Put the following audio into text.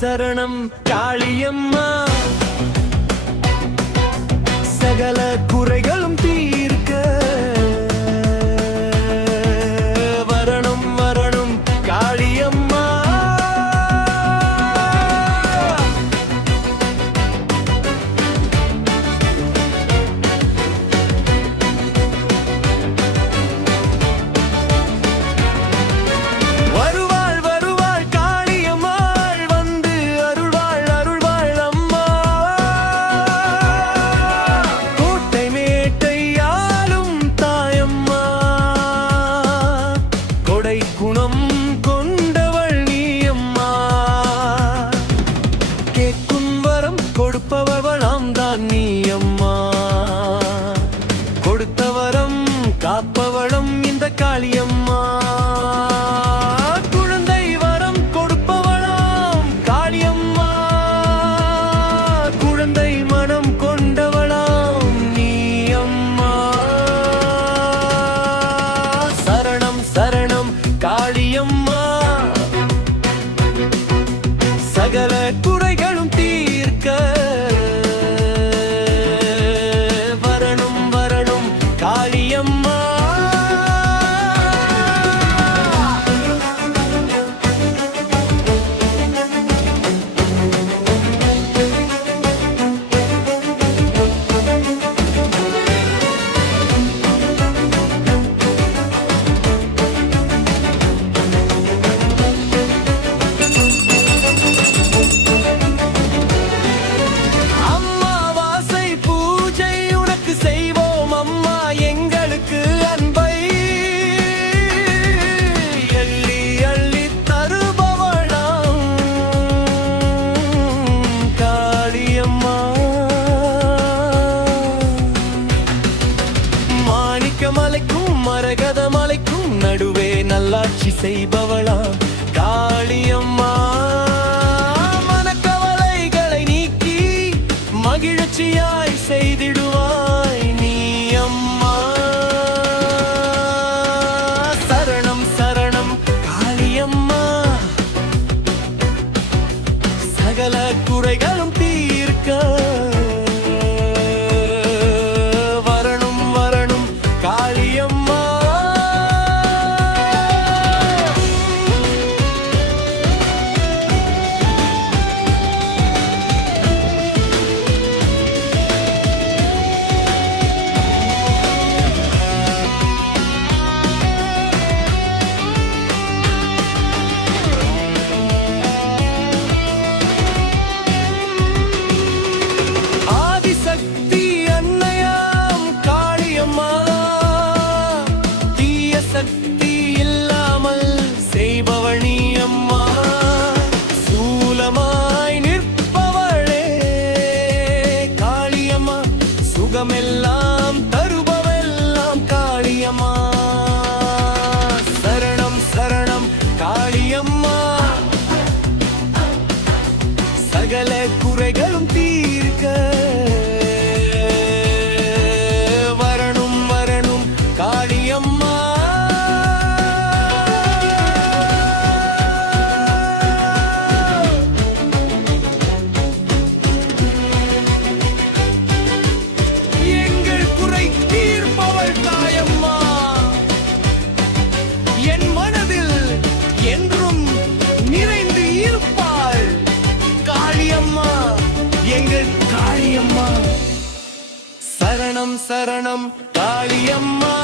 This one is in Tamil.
சரணம் காளியம்மா. சகல கு நீ அம்மா கொடுத்தவரம் காப்பவளம் இந்த காளியம் செய்பவளாம் காளியம்மா மனக்கவலைகளை நீக்கி மகிழ்ச்சியாய் செய்திடுவாய் நீ அம்மா சரணம் சரணம் காளியம்மா. சகல குறைகளும் தீர்க்க சகல குறைகளும் தீர்க்க சரணம் சரணம் காளியம்மா.